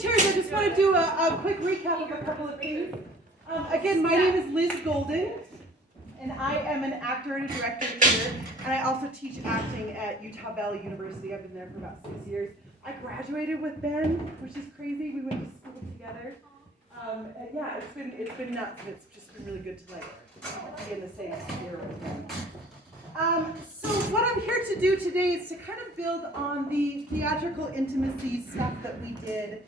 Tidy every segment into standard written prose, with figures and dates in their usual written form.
chairs, I just want to do a quick recap of a couple of things. Again, my name is Liz Golden, and I am an actor and a director here, and I also teach acting at Utah Valley University. I've been there for about 6 years. I graduated with Ben, which is crazy. We went to school together. And yeah, it's been nuts, and it's just been really good to be in the same sphere with Ben. So what I'm here to do today is to kind of build on the theatrical intimacy stuff that we did.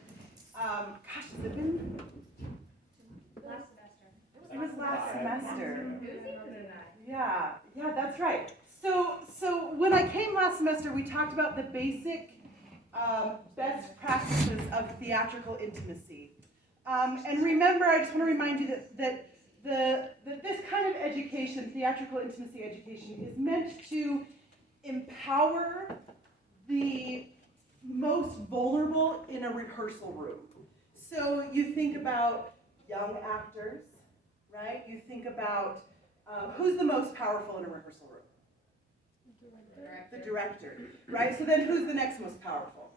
Gosh, has it been? Last semester. It was last semester. Yeah, that's right. So when I came last semester, we talked about the basic best practices of theatrical intimacy. And remember, I just want to remind you that this kind of education, theatrical intimacy education, is meant to empower the most vulnerable in a rehearsal room. So you think about young actors, right? You think about who's the most powerful in a rehearsal room? The director, right? So then who's the next most powerful?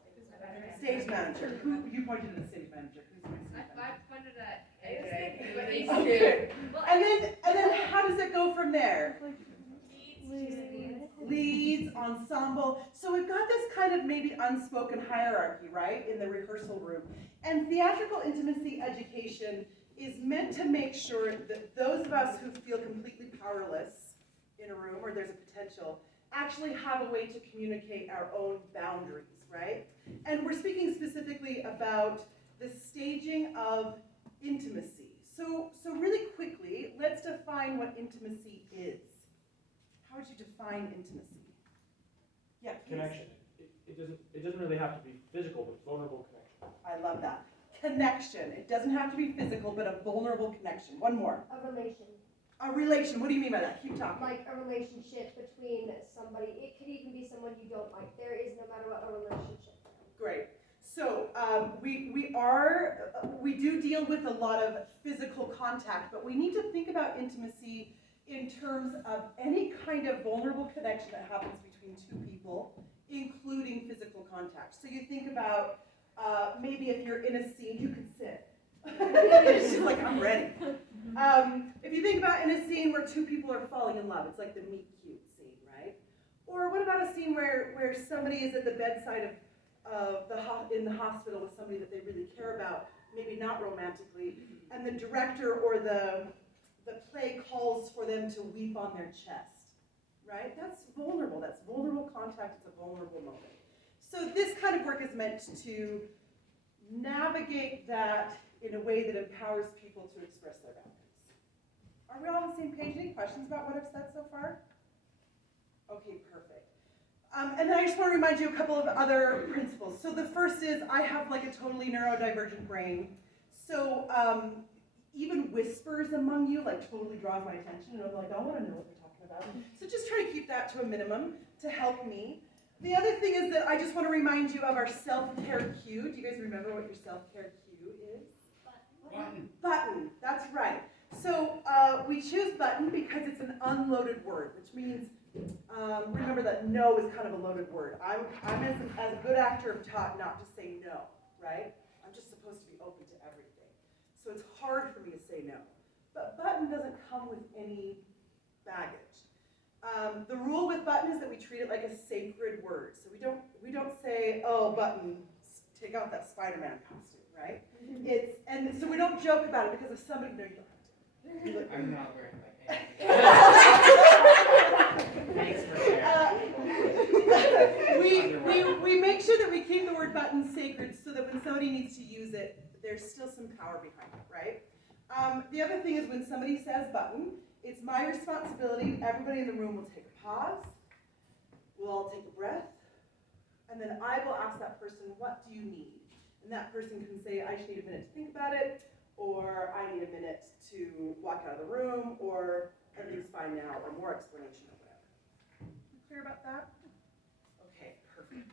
Stage manager. Who you pointed at the stage manager? Who's the stage manager? I pointed at AJ. Okay. And then how does it go from there? Leads, ensemble. So we've got this kind of maybe unspoken hierarchy, right, in the rehearsal room. And theatrical intimacy education is meant to make sure that those of us who feel completely powerless in a room, or there's a potential, actually have a way to communicate our own boundaries, right? And we're speaking specifically about the staging of intimacy. So really quickly, let's define what intimacy is. How would you define intimacy? Yeah, please. Connection. It doesn't really have to be physical, but vulnerable connection. I love that. Connection. It doesn't have to be physical, but a vulnerable connection. One more. A relation. A relation. What do you mean by that? Keep talking. Like a relationship between somebody. It could even be someone you don't like. There is, no matter what, a relationship. Great. So we do deal with a lot of physical contact, but we need to think about intimacy in terms of any kind of vulnerable connection that happens between two people, including physical contact. So you think about maybe if you're in a scene, you could sit. She's like, I'm ready. If you think about in a scene where two people are falling in love, it's like the meet cute scene, right? Or what about a scene where somebody is at the bedside in the hospital with somebody that they really care about, maybe not romantically, and the director or the play calls for them to weep on their chest, right? That's vulnerable. That's vulnerable contact. It's a vulnerable moment. So this kind of work is meant to navigate that in a way that empowers people to express their boundaries. Are we all on the same page? Any questions about what I've said so far? Okay, perfect. And then I just want to remind you a couple of other principles. So the first is I have like a totally neurodivergent brain. So even whispers among you like totally draws my attention, and I'm like, I want to know what they're talking about. So just try to keep that to a minimum to help me. The other thing is that I just want to remind you of our self-care cue. Do you guys remember what your self-care cue is? Button. Button, that's right. So we choose button because it's an unloaded word, which means, remember that no is kind of a loaded word. I'm as a good actor, I'm taught not to say no, right? I'm just supposed to be open to everything. So it's hard for me to say no. But button doesn't come with any baggage. The rule with button is that we treat it like a sacred word. So we don't say, oh, button, take out that Spider-Man costume, right? And so we don't joke about it because if somebody, no, you don't have to. I'm not wearing my pants. Thanks for we make sure that we keep the word button sacred so that when somebody needs to use it, there's still some power behind it, right? The other thing is when somebody says button, it's my responsibility, everybody in the room will take a pause, we'll all take a breath, and then I will ask that person, what do you need? And that person can say, I just need a minute to think about it, or I need a minute to walk out of the room, or everything's fine now, or more explanation, or whatever. You clear about that? Okay, perfect.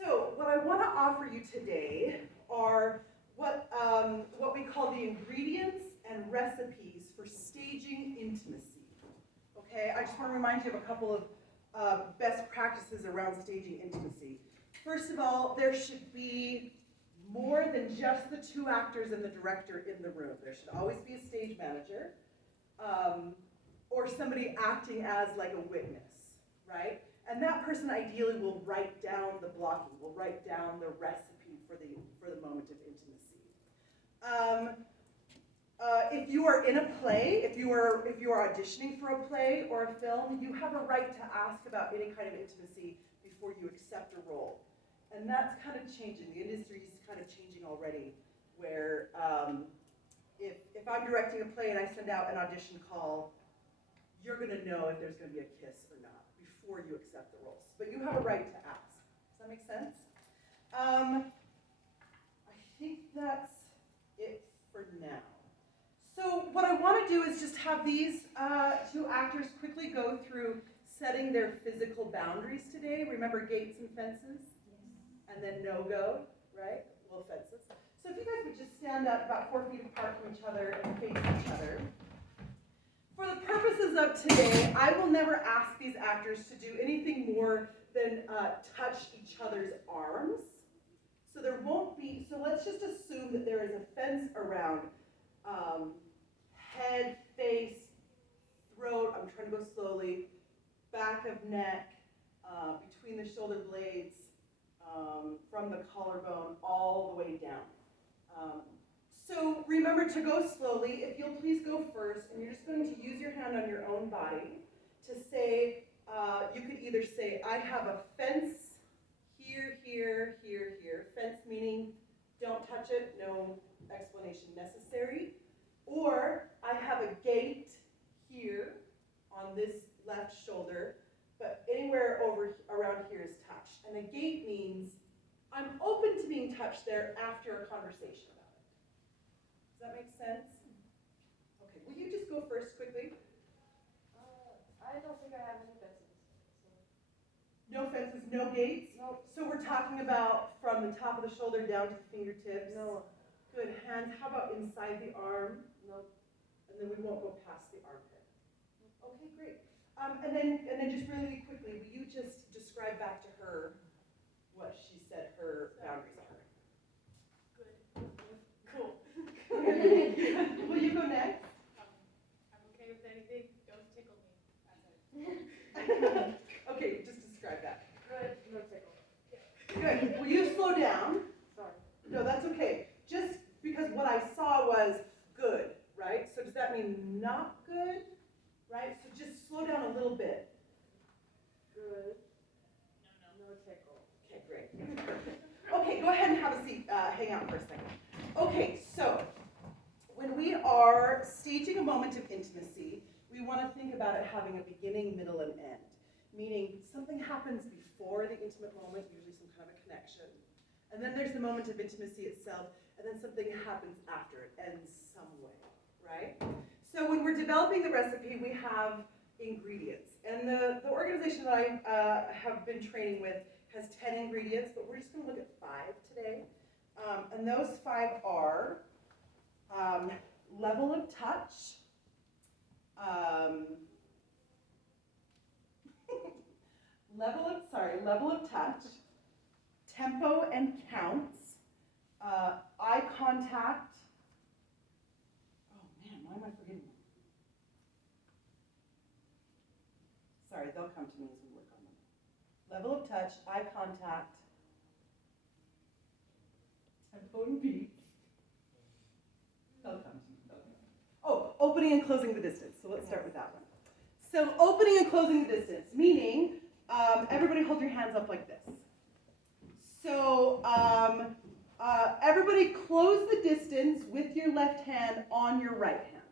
So what I want to offer you today are what we call the ingredients and recipes for staging intimacy. Okay, I just want to remind you of a couple of best practices around staging intimacy. First of all, there should be more than just the two actors and the director in the room. There should always be a stage manager, or somebody acting as like a witness, right? And that person ideally will write down the blocking, will write down the recipe for the moment of intimacy. If you are in a play, if you are auditioning for a play or a film, you have a right to ask about any kind of intimacy before you accept a role. And that's kind of changing. The industry is kind of changing already, where if I'm directing a play and I send out an audition call, you're going to know if there's going to be a kiss or not before you accept the roles. But you have a right to ask. Does that make sense? I think that's it for now. So what I want to do is just have these two actors quickly go through setting their physical boundaries today. Remember gates and fences? And then no-go, right? Little fences. So if you guys would just stand up about 4 feet apart from each other and face each other. For the purposes of today, I will never ask these actors to do anything more than touch each other's arms. So there won't be, so let's just assume that there is a fence around head, face, throat, I'm trying to go slowly, back of neck, between the shoulder blades, from the collarbone all the way down. So remember to go slowly. If you'll please go first, and you're just going to use your hand on your own body to say, you could either say, I have a fence here, here, here, here. Fence meaning don't touch it, no explanation necessary. Or I have a gate here on this left shoulder, but anywhere around here is touched. And a gate means I'm open to being touched there after a conversation about it. Does that make sense? Okay, will you just go first quickly? I don't think I have any fences. No fences, no gates? Nope. So we're talking about from the top of the shoulder down to the fingertips? No. Good. Hands, how about inside the arm? Nope. And then we won't go past the armpit. Okay, great. And then just really quickly, will you just describe back to her what she said her boundaries are? Good. Cool. Will you go next? I'm okay with anything. Don't tickle me. Okay, just describe that. Good. No tickle. Good. Will you slow down? Sorry. No, that's okay. Just because what I saw was good, right? So does that mean not good? Right? So just slow down a little bit. Good. No tickle. Okay, great. Okay, go ahead and have a seat, hang out for a second. Okay, so when we are staging a moment of intimacy, we want to think about it having a beginning, middle, and end. Meaning something happens before the intimate moment, usually some kind of a connection. And then there's the moment of intimacy itself, and then something happens after it, ends some way, right? So when we're developing the recipe, we have ingredients. And the organization that I have been training with has 10 ingredients, but we're just going to look at 5 today. And those 5 are level of touch, level of touch, tempo and counts, eye contact. Oh man, why am I forgetting them? Sorry, they'll come to me as we work on them. Level of touch, eye contact, tempo and beat. They'll come to me. Oh, opening and closing the distance. So let's start with that one. So opening and closing the distance, meaning everybody hold your hands up like this. So everybody close the distance with your left hand on your right hand.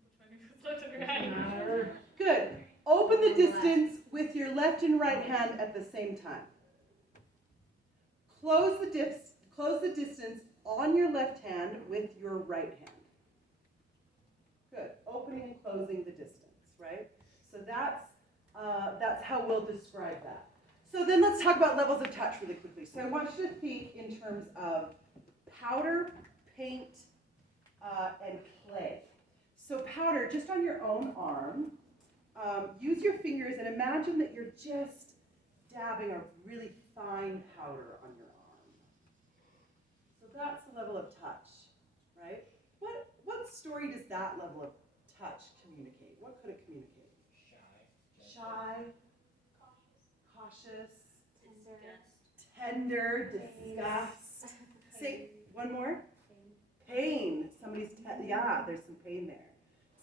Which one do you right? Good. Open the distance with your left and right hand at the same time. Close the distance on your left hand with your right hand. Good. Opening and closing the distance, right? So that's how we'll describe that. So then let's talk about levels of touch really quickly. So I want you to think in terms of powder, paint, and clay. So powder, just on your own arm, use your fingers and imagine that you're just dabbing a really fine powder on your arm. that's the level of touch, right? What story does that level of touch communicate? What could it communicate? Shy, cautious, tender, disgust. Say one more. Pain. Yeah, there's some pain there.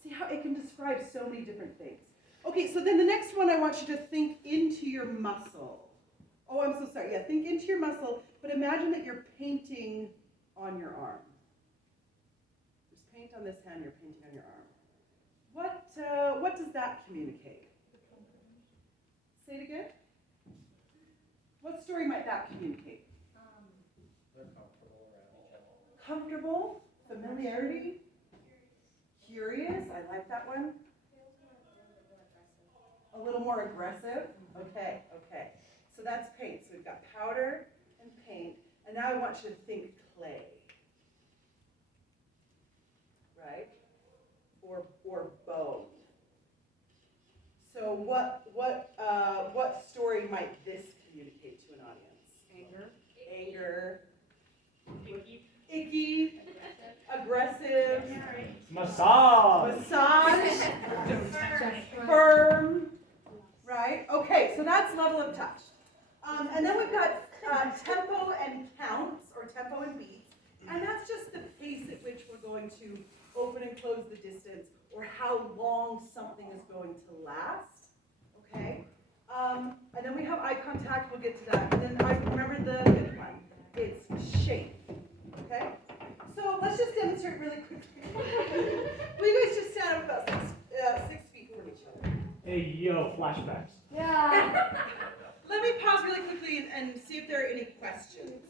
See how it can describe so many different things. Okay, so then the next one I want you to think into your muscle. Oh, I'm so sorry. Yeah, think into your muscle, but imagine that you're painting on your arm. There's paint on this hand, you're painting on your arm. What does that communicate? Say it again. What story might that communicate? They're comfortable around each other. Comfortable, familiarity, curious. I like that one. A little more aggressive. Okay. So that's paint. So we've got powder and paint, and now I want you to think clay, right? Or bone. So what story might this communicate to an audience? Anger. Icky. Aggressive. Massage. Massage. Firm. Right? Okay, so that's level of touch. And then we've got tempo and counts, or tempo and beats. And that's just the pace at which we're going to open and close the distance, or how long something is going to last. Okay? And then we have eye contact, we'll get to that. And then I remember the fifth one. It's shape. Okay? So let's just demonstrate really quickly. Will you guys just stand up about 6 feet from each other? Hey, yo, flashbacks. Yeah. Let me pause really quickly and see if there are any questions,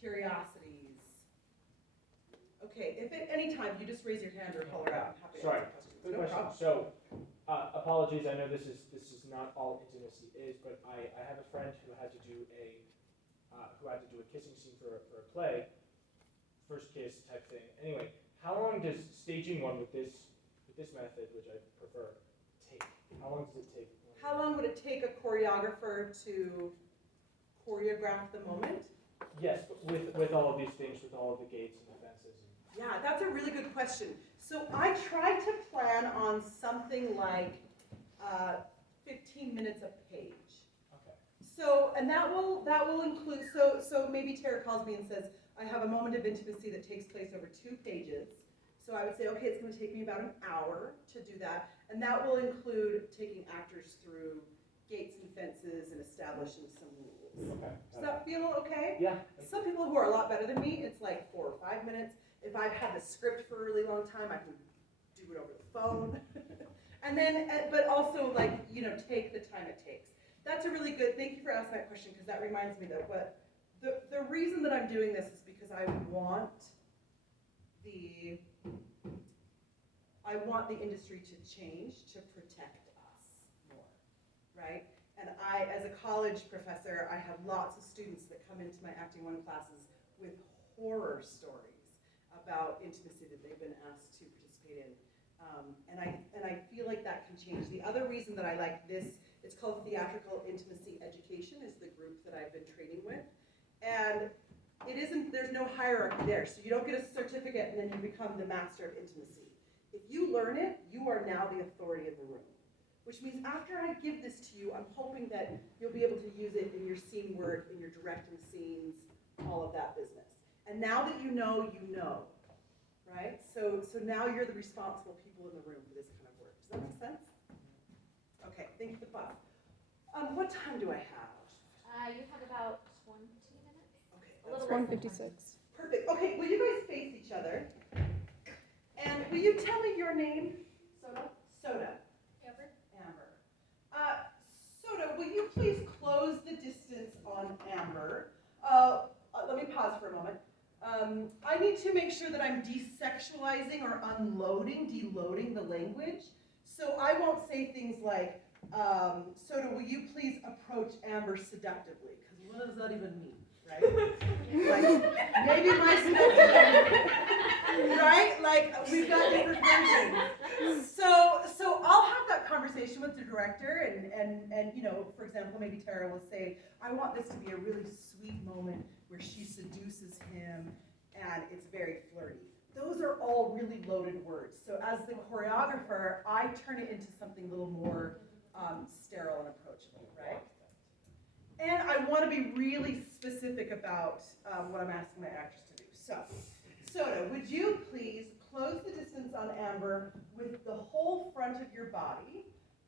curiosities. Okay, if at any time you just raise your hand or holler out, I'm happy to Sorry, answer questions. quick No question. problem. So, apologies, I know this is not all intimacy is, but I have a friend who had to do a kissing scene for a play, first kiss type thing. Anyway, how long does staging one with this method, which I prefer, take? How long does it take? How long would it take a choreographer to choreograph the moment? Yes, but with all of these things, with all of the gates and the fences. Yeah, that's a really good question. So I try to plan on something like 15 minutes a page. Okay. So, and that will include, so maybe Tara calls me and says, I have a moment of intimacy that takes place over 2 pages. So I would say, okay, it's going to take me about an hour to do that. And that will include taking actors through gates and fences and establishing some rules. Okay. Does that feel okay? Yeah. Some people who are a lot better than me, it's like 4 or 5 minutes. If I've had the script for a really long time, I can do it over the phone. And then, but also like, take the time it takes. That's a really good, thank you for asking that question, because that reminds me that the reason that I'm doing this is because I want the industry to change to protect us more, right? And I, as a college professor, I have lots of students that come into my Acting 1 classes with horror stories about intimacy that they've been asked to participate in. And I feel like that can change. The other reason that I like this, it's called Theatrical Intimacy Education, is the group that I've been training with. And there's no hierarchy there, so you don't get a certificate and then you become the master of intimacy. If you learn it, you are now the authority in the room. Which means after I give this to you, I'm hoping that you'll be able to use it in your scene work, in your directing scenes, all of that business. And now that you know, right? So now you're the responsible people in the room for this kind of work. Does that make sense? Okay, thank you for the class. What time do I have? You have about 20 minutes. Okay, A little that's less great. than 1:56. Perfect. Okay, will you guys face each other? And will you tell me your name? Soda. Amber? Amber. Soda, will you please close the distance on Amber? Let me pause for a moment. I need to make sure that I'm desexualizing or deloading the language. So I won't say things like, Soda, will you please approach Amber seductively? Because what does that even mean, right? Like, maybe my seductive, right? Like, we've got different versions. So I'll have that conversation with the director and you know, for example, maybe Tara will say, I want this to be a really sweet moment where she seduces him and it's very flirty. Those are all really loaded words. So as the choreographer, I turn it into something a little more sterile and approachable, right? And I want to be really specific about what I'm asking my actors to do. So, Soda, would you please close the distance on Amber with the whole front of your body,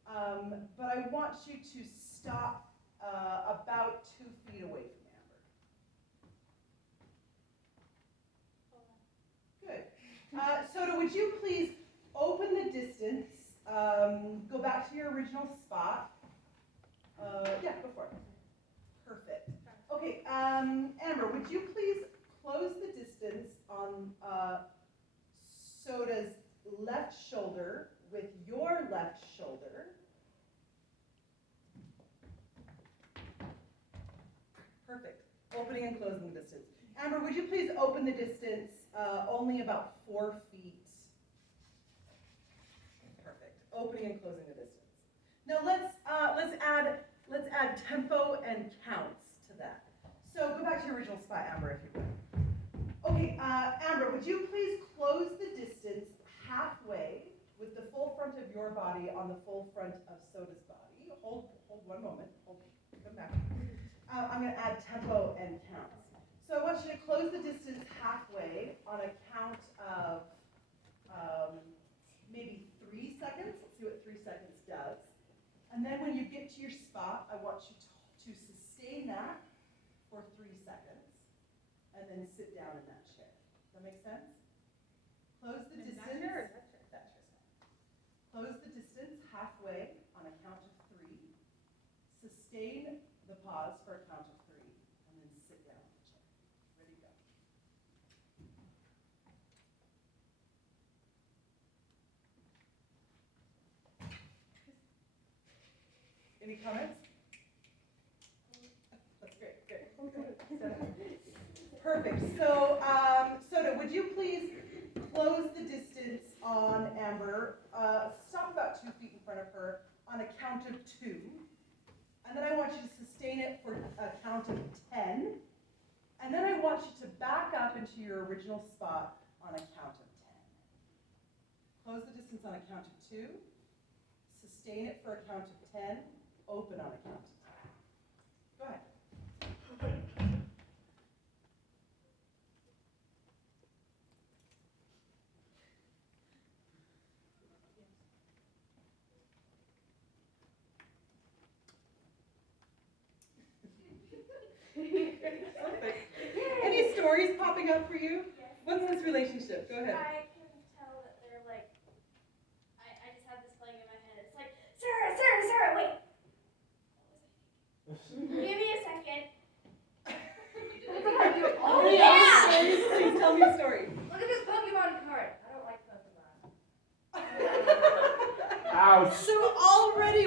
but I want you to stop about 2 feet away from Amber. Good. Soda, would you please open the distance, go back to your original spot. Yeah, go for it. Perfect. Okay, Amber, would you please close the distance on Soda's left shoulder with your left shoulder. Perfect. Opening and closing the distance. Amber, would you please open the distance only about 4 feet? Perfect. Opening and closing the distance. Now let's add tempo and counts to that. So go back to your original spot, Amber, if you would. Okay, Amber, would you please close the distance halfway with the full front of your body on the full front of Soda's body? Hold 1 moment. Come back. I'm going to add tempo and counts. So I want you to close the distance halfway on a count of maybe 3 seconds. Let's see what 3 seconds does. And then when you get to your spot, I want you to sustain that for 3 seconds and then sit down in that chair. Does that make sense? Close the distance. That chair's fine. Close the distance halfway on a count of 3. Sustain the pause for a count of 3, and then sit down in the chair. Ready, go. Any comments? That's great, good. Perfect. So, Soda, would you please close the distance on Amber? Stop about 2 feet in front of her on a count of 2. And then I want you to sustain it for a count of 10. And then I want you to back up into your original spot on a count of 10. Close the distance on a count of 2. Sustain it for a count of 10. Open on a count of 10. Go ahead. Any stories popping up for you? Yes. What's this relationship? Go ahead. I can tell that they're like, I just have this playing in my head. It's like, Sarah, wait. Give me a second. Oh, yeah. Please tell me a story. Look at this Pokemon card. I don't like Pokemon. Ouch. So already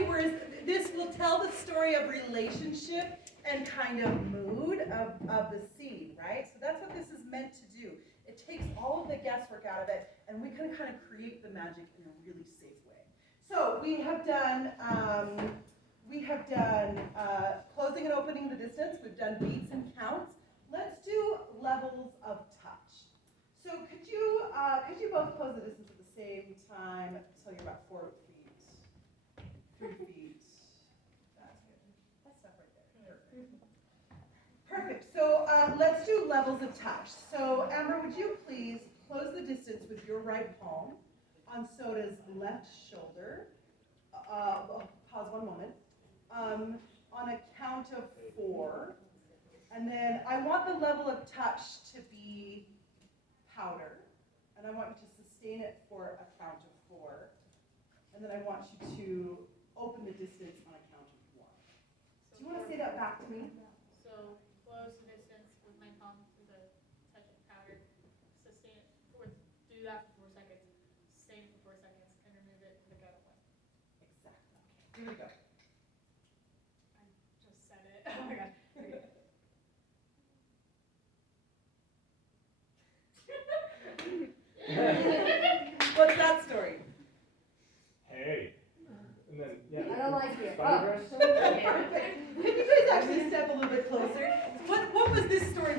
this will tell the story of relationship and kind of mood of the scene, right? So that's what this is meant to do. It takes all of the guesswork out of it, and we can kind of create the magic in a really safe way. So we have done closing and opening the distance. We've done beats and counts. Let's do levels of touch. So could you both close the distance at the same time until you're about 4 feet, 3 feet? That's good. That's stuff right there. Perfect. So let's do levels of touch. So Amber, would you please close the distance with your right palm on Soda's left shoulder? Pause 1 moment. On a count of 4. And then I want the level of touch to be powder. And I want you to sustain it for a count of 4. And then I want you to open the distance on a count of 1. Do you want to say that back to me? So close the distance with my palm with a touch of powder. Sustain it do that for 4 seconds. Sustain it for 4 seconds and remove it for the count of 1. Exactly. Here we go. I just said it. Oh my god. What's that story?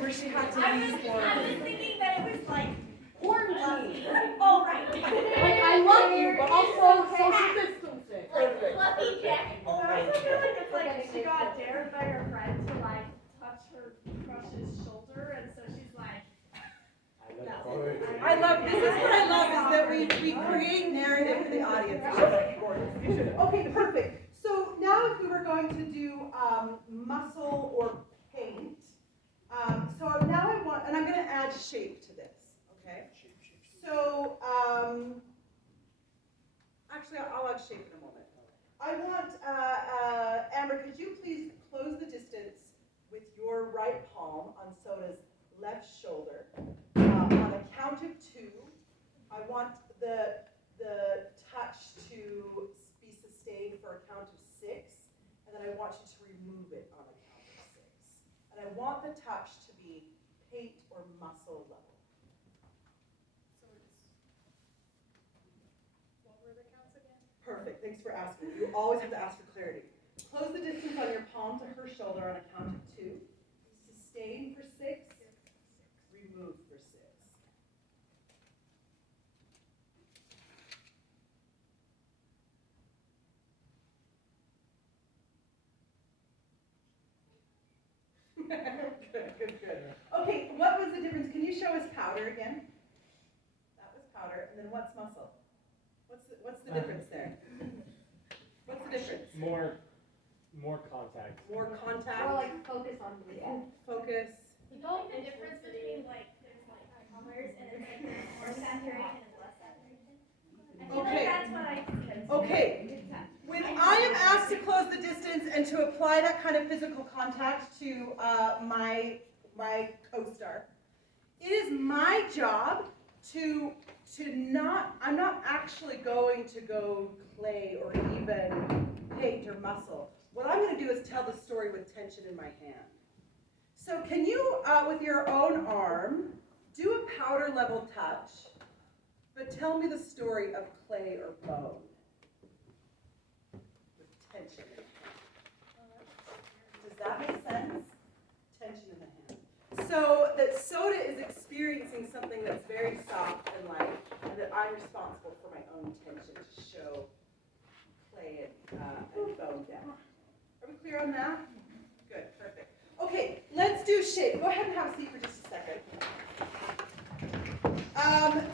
where she had to I leave was for. thinking that it was like Quarantine. oh right. Like, I love you, but also social distancing. Like fluffy jacket. Oh, I right. also feel like it's like she got dared by her friend to like touch her crush's shoulder, and so she's like, I look forward to I love, this is what I love, is that we create narrative for the audience. Okay, perfect. So now if we were going to do muscle or paint, so now I want, and I'm gonna add shape to this, okay? So, actually, I'll add shape in a moment. I want, Amber, could you please close the distance with your right palm on Soda's left shoulder? On a count of 2, I want the touch to be sustained for a count of 6, and then I want you to remove it on a count of 6. And I want the touch to be paint or muscle level. So what were the counts again? Perfect, thanks for asking. You always have to ask for clarity. Close the distance on your palm to her shoulder on a count of 2. Sustain for 6. Remove for 6. Good. Okay, what was the difference? Can you show us powder again? That was powder, and then what's muscle? What's the difference there? What's the difference? more contact. More contact, Or like focus on movement. focus. You know the difference between like there's like colors and it's like there's more saturation and less saturation? I feel Okay. like that's what I see. Okay, when I am asked to close the distance and to apply that kind of physical contact to my co-star, it is my job to not, I'm not actually going to go clay or even paint or muscle. What I'm going to do is tell the story with tension in my hand. So can you, with your own arm, do a powder level touch, but tell me the story of clay or bone with tension in the hand. Does that make sense? Tension in the hand. So that Soda is experiencing something that's very soft and light, and that I'm responsible for my own tension to show clay and bone down. Are we clear on that? Good, perfect. Okay, let's do shape. Go ahead and have a seat for just a second.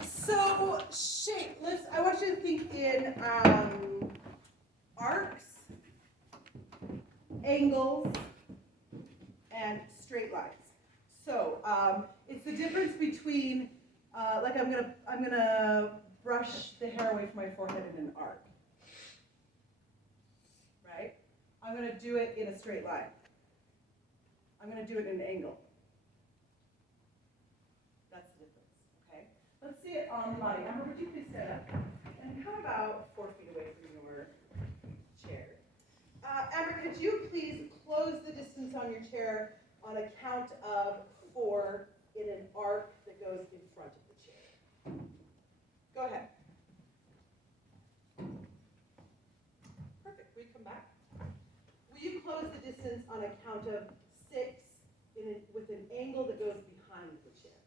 So shape, I want you to think in arcs, angles, and straight lines. So it's the difference between, like I'm gonna brush the hair away from my forehead in an arc, right? I'm gonna do it in a straight line. I'm gonna do it in an angle. That's the difference, okay? Let's see it on the body. Amber, would you please stand up? And come about 4 feet away from your chair. Amber, could you please close the distance on your chair on a count of 4 in an arc that goes in front of the chair? Go ahead. Perfect. Will you come back? Will you close the distance on a count of 6 with an angle that goes behind the chair?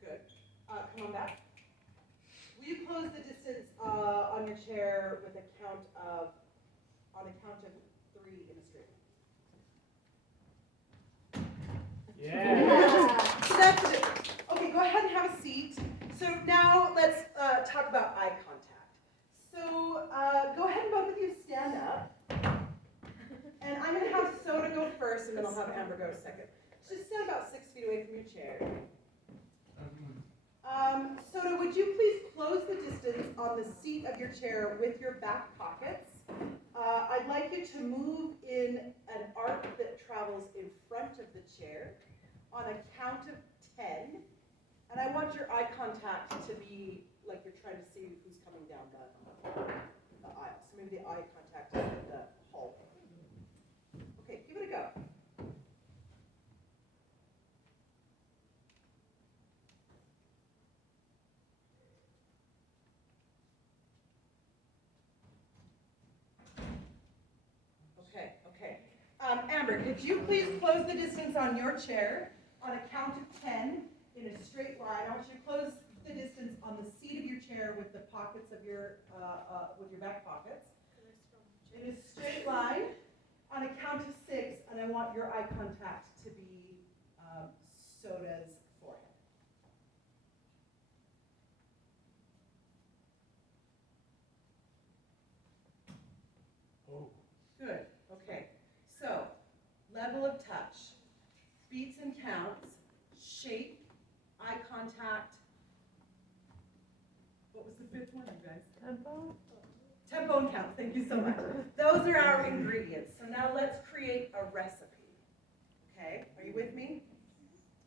Good. Come on back. Will you close the distance on your chair with on a count of 3 in a straight line? Yeah. So that's the difference. Okay, go ahead and have a seat. So now let's talk about eye contact. So go ahead and both of you stand up. And I'm going to have Soda go first, and then I'll have Amber go second. Just stand about 6 feet away from your chair. Soda, would you please close the distance on the seat of your chair with your back pockets? I'd like you to move in an arc that travels in front of the chair on a count of 10. And I want your eye contact to be like you're trying to see who's coming down the aisle. So maybe the eye contact is at the hallway. Okay, give it a go. Amber, could you please close the distance on your chair on a count of 10 in a straight line? I want you to close the distance on the seat of your chair with the pockets of your, with your back pockets. In a straight line on a count of 6, and I want your eye contact to be Soda's forehead. Oh. Good, okay. So, level of touch, beats and counts, shape, eye contact. What was the fifth one, you guys? Tempo? Tempo and count, thank you so much. Those are our ingredients. So now let's create a recipe. Okay, are you with me?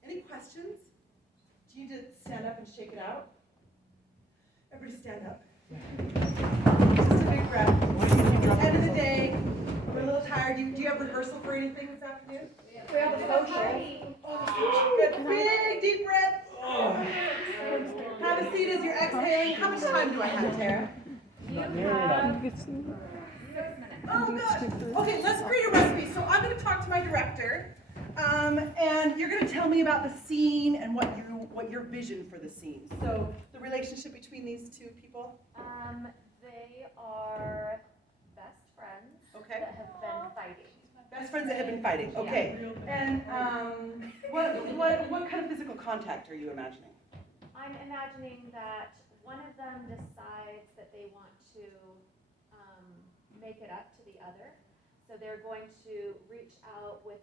Any questions? Do you need to stand up and shake it out? Everybody stand up. Just a big breath. End of the day, we're a little tired. Do you have rehearsal for anything this afternoon? We have a social. Good, big deep breath. Have a seat as you're exhaling. How much time do I have, Tara? Not nearly enough. Oh, good. Okay, let's create a recipe. So I'm going to talk to my director, and you're going to tell me about the scene and what your vision for the scene. So the relationship between these two people. They are best friends Okay. that have been fighting. Best friends that have been fighting. Okay. And what kind of physical contact are you imagining? I'm imagining that one of them decides that they want to make it up to the other. So they're going to reach out with